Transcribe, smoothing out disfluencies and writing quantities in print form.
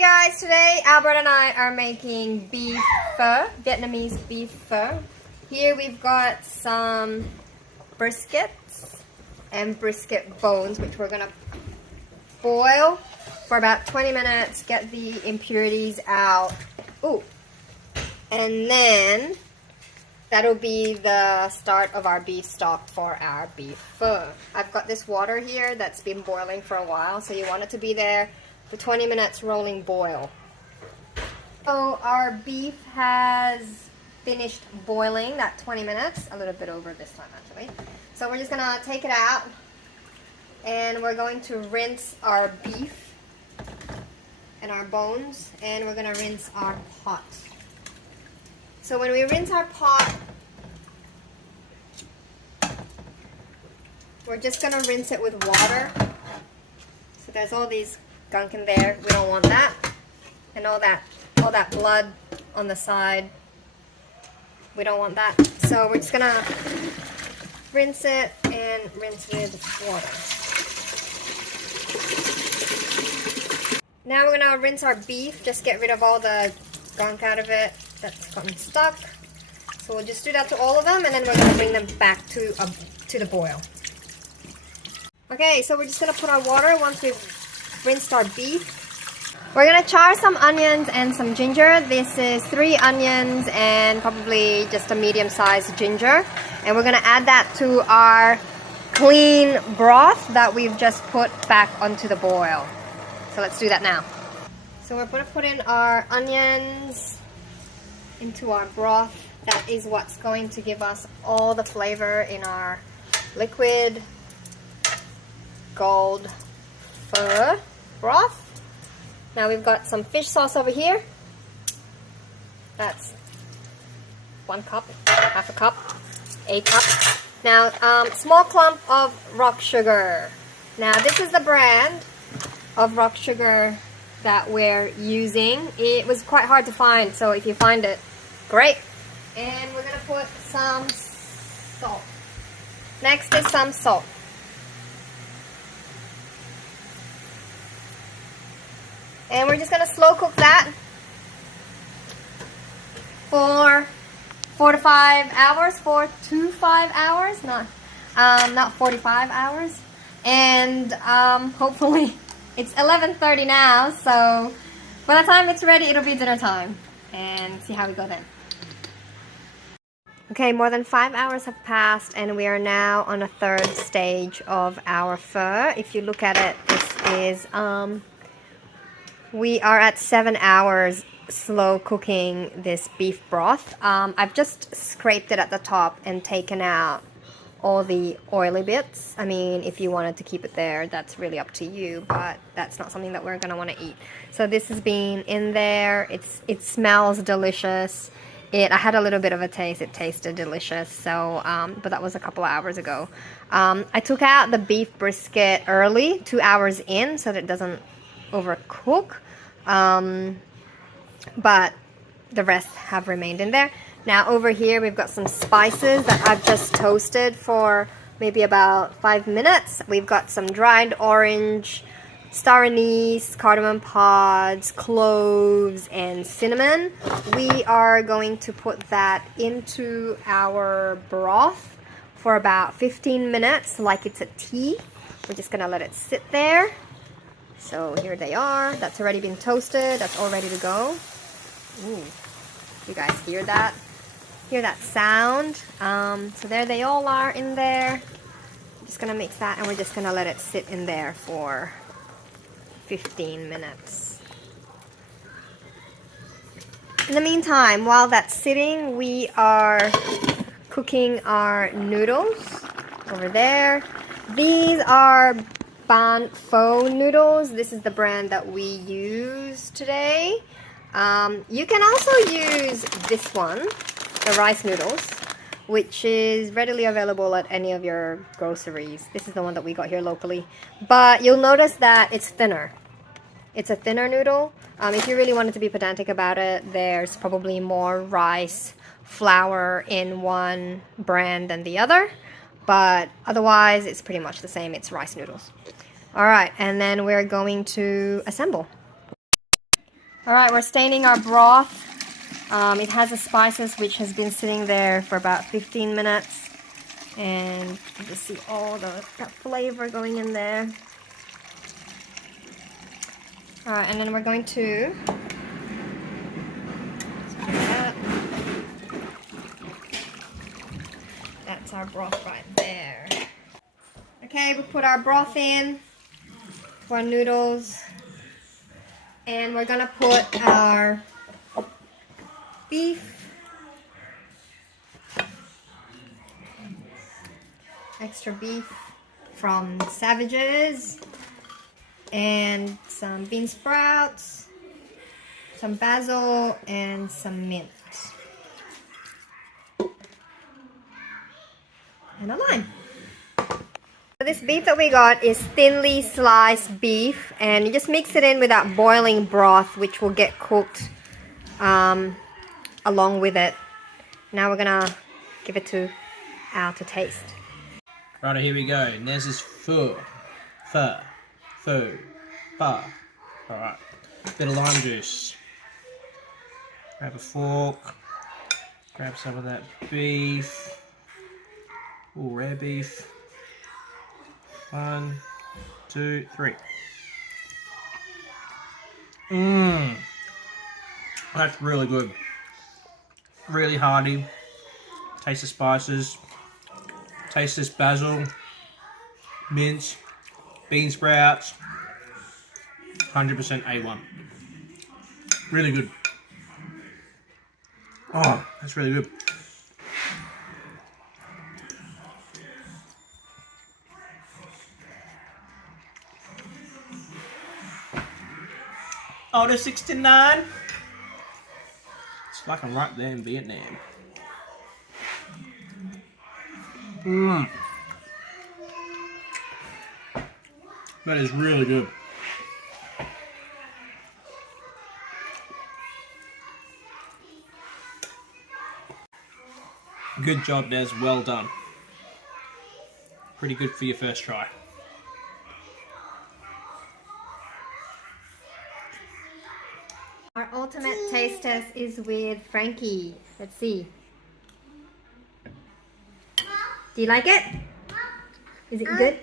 Hey guys, today Albert and I are making beef pho, Vietnamese beef pho. Here we've got some briskets and brisket bones, which we're gonna boil for about 20 minutes, get the impurities out. Ooh. And then that'll be the start of our beef stock for our beef pho. I've got this water here that's been boiling for a while, so you want it to be there for 20 minutes rolling boil. So our beef has finished boiling that 20 minutes, a little bit over this time actually. So we're just gonna take it out and we're going to rinse our beef and our bones, and we're gonna rinse our pot. So when we rinse our pot, we're just gonna rinse it with water. So there's all these gunk in there, we don't want that, and all that blood on the side, we don't want that. So we're just gonna rinse it and rinse with water. Now we're gonna rinse our beef, just get rid of all the gunk out of it that's gotten stuck. So we'll just do that to all of them, and then we're gonna bring them back to the boil. Okay, so we're just gonna put our water once we've rinsed our beef. We're gonna char some onions and some ginger. This is 3 onions and probably just a medium-sized ginger. And we're gonna add that to our clean broth that we've just put back onto the boil. So let's do that now. So we're gonna put in our onions into our broth. That is what's going to give us all the flavor in our liquid gold pho broth. Now we've got some fish sauce over here. That's 1 cup, half a cup, a cup. Now, small clump of rock sugar. Now this is the brand of rock sugar that we're using. It was quite hard to find, so if you find it, great. And we're gonna put some salt. Next is some salt. And we're just gonna slow cook that for 4 to 5 hours, 4 to 5 hours, not 45 hours. And hopefully it's 11:30 now, so by the time it's ready, it'll be dinner time. And see how we go then. Okay, more than 5 hours have passed, and we are now on a 3rd stage of our pho. If you look at it, this is we are at 7 hours slow cooking this beef broth. I've just scraped it at the top and taken out all the oily bits. I mean, if you wanted to keep it there, that's really up to you, but that's not something that we're gonna want to eat. So this has been in there. It smells delicious. I had a little bit of a taste. It tasted delicious. So, but that was a couple of hours ago. I took out the beef brisket early, 2 hours in, so that it doesn't overcook, but the rest have remained in there. Now over here we've got some spices that I've just toasted for maybe about 5 minutes. We've got some dried orange, star anise, cardamom pods, cloves, and cinnamon. We are going to put that into our broth for about 15 minutes like it's a tea. We're just gonna let it sit there. So here they are. That's already been toasted. That's all ready to go. Ooh, you guys hear that? Hear that sound? So there they all are in there. I'm just gonna mix that, and we're just gonna let it sit in there for 15 minutes. In the meantime, while that's sitting, we are cooking our noodles over there. These are Ban Pho noodles. This is the brand that we use today. You can also use this one, the rice noodles, which is readily available at any of your groceries. This is the one that we got here locally. But you'll notice that it's thinner. It's a thinner noodle. If you really wanted to be pedantic about it, there's probably more rice flour in one brand than the other. But otherwise, it's pretty much the same. It's rice noodles. Alright, and then we're going to assemble. Alright, we're staining our broth. It has the spices which has been sitting there for about 15 minutes. And you can just see all that flavor going in there. Alright, and then we're going to do that. That's our broth right there. Okay, we put our broth in for our noodles. And we're gonna put our beef, extra beef from Savages, and some bean sprouts, some basil, and some mint. And a lime. So this beef that we got is thinly sliced beef, and you just mix it in with that boiling broth, which will get cooked along with it. Now we're gonna give it to Al to taste. Right, here we go. And there's this pho, pho. Alright, bit of lime juice. Grab a fork. Grab some of that beef. Ooh, rare beef. 1, 2, 3. That's really good. Really hearty. Taste the spices. Taste this basil, mint, bean sprouts. 100% A1. Really good. Oh, that's really good. Order 69. It's like I'm right there in Vietnam. That is really good. Good job, Des. Well done. Pretty good for your first try. Our ultimate taste test is with Frankie. Let's see. Do you like it? Is it good?